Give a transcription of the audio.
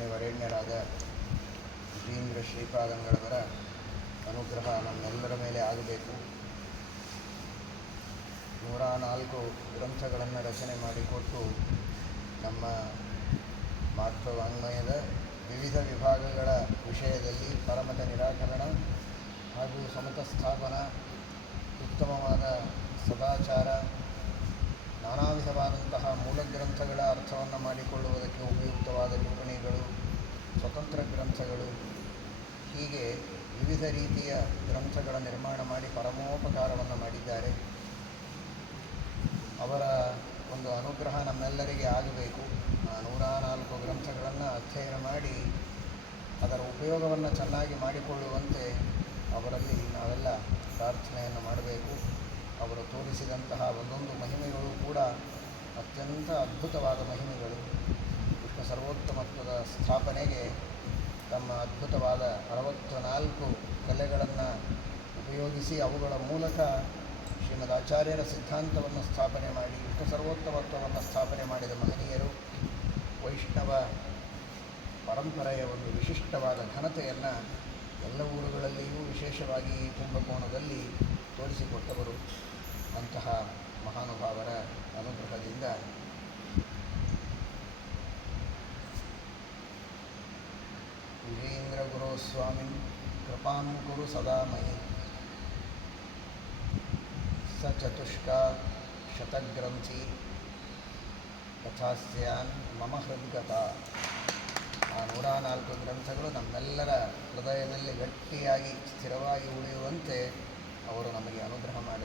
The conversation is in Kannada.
ಮಣಿವರೇಣ್ಯರಾದ ವಿಜೇಂದ್ರ ಶ್ರೀಪಾದಂಗಳವರ ಅನುಗ್ರಹ ನಮ್ಮೆಲ್ಲರ ಮೇಲೆ ಆಗಬೇಕು. 104 ಗ್ರಂಥಗಳನ್ನು ರಚನೆ ಮಾಡಿಕೊಟ್ಟು ನಮ್ಮ ಮಾಧ್ವವಾಂಗ್ಮಯದ ವಿವಿಧ ವಿಭಾಗಗಳ ವಿಷಯದಲ್ಲಿ ಪರಮತ ನಿರಾಕರಣ ಹಾಗೂ ಸಮತ ಸ್ಥಾಪನ, ಉತ್ತಮವಾದ ಸದಾಚಾರ, ನಾನಾ ವಿಧವಾದಂತಹ ಮೂಲಗ್ರಂಥಗಳ ಅರ್ಥವನ್ನು ಮಾಡಿಕೊಳ್ಳುವುದಕ್ಕೆ ಉಪಯುಕ್ತವಾದ ಟಿಪ್ಪಣಿಗಳು, ಸ್ವತಂತ್ರ ಗ್ರಂಥಗಳು, ಹೀಗೆ ವಿವಿಧ ರೀತಿಯ ಗ್ರಂಥಗಳ ನಿರ್ಮಾಣ ಮಾಡಿ ಪರಮೋಪಕಾರವನ್ನು ಮಾಡಿದ್ದಾರೆ. ಅವರ ಒಂದು ಅನುಗ್ರಹ ನಮ್ಮೆಲ್ಲರಿಗೆ ಆಗಬೇಕು. 104 ಗ್ರಂಥಗಳನ್ನು ಅಧ್ಯಯನ ಮಾಡಿ ಅದರ ಉಪಯೋಗವನ್ನು ಚೆನ್ನಾಗಿ ಮಾಡಿಕೊಳ್ಳುವಂತೆ ಅವರಲ್ಲಿ ನಾವೆಲ್ಲ ಪ್ರಾರ್ಥನೆಯನ್ನು ಮಾಡಬೇಕು. ಅವರು ತೋರಿಸಿದಂತಹ ಒಂದೊಂದು ಮಹಿಮೆಗಳು ಕೂಡ ಅತ್ಯಂತ ಅದ್ಭುತವಾದ ಮಹಿಮೆಗಳು. ವಿಷ್ಣು ಸರ್ವೋತ್ತಮತ್ವದ ಸ್ಥಾಪನೆಗೆ ತಮ್ಮ ಅದ್ಭುತವಾದ 64 ಕಲೆಗಳನ್ನು ಉಪಯೋಗಿಸಿ ಅವುಗಳ ಮೂಲಕ ಶ್ರೀಮದ್ ಆಚಾರ್ಯರ ಸಿದ್ಧಾಂತವನ್ನು ಸ್ಥಾಪನೆ ಮಾಡಿ ವಿಷ್ಣು ಸರ್ವೋತ್ತಮತ್ವವನ್ನು ಸ್ಥಾಪನೆ ಮಾಡಿದ ಮಹನೀಯರು. ವೈಷ್ಣವ ಪರಂಪರೆಯ ಒಂದು ವಿಶಿಷ್ಟವಾದ ಘನತೆಯನ್ನು ಎಲ್ಲ ಊರುಗಳಲ್ಲಿಯೂ ವಿಶೇಷವಾಗಿ ಕುಂಭಕೋಣದಲ್ಲಿ ತೋರಿಸಿಕೊಟ್ಟವರು. ಅಂತಹ ಮಹಾನುಭಾವರ ಅನುಗ್ರಹದಿಂದ ವಿಜೇಂದ್ರ ಗುರು ಸ್ವಾಮಿ ಕೃಪಾಂ ಕುರು ಸದಾ ಮಯಿ ಸ ಚತುಷ್ಕ ಶತಗ್ರಂಥಿ ತಥಾಸ್ಯಾನ್ ಮಮ ಹೃದ್ಗತ. ಆ 104 ಗ್ರಂಥಗಳು ನಮ್ಮೆಲ್ಲರ ಹೃದಯದಲ್ಲಿ ಗಟ್ಟಿಯಾಗಿ ಸ್ಥಿರವಾಗಿ ಉಳಿಯುವಂತೆ ಅವರು ನಮಗೆ ಅನುಗ್ರಹ ಮಾಡಿ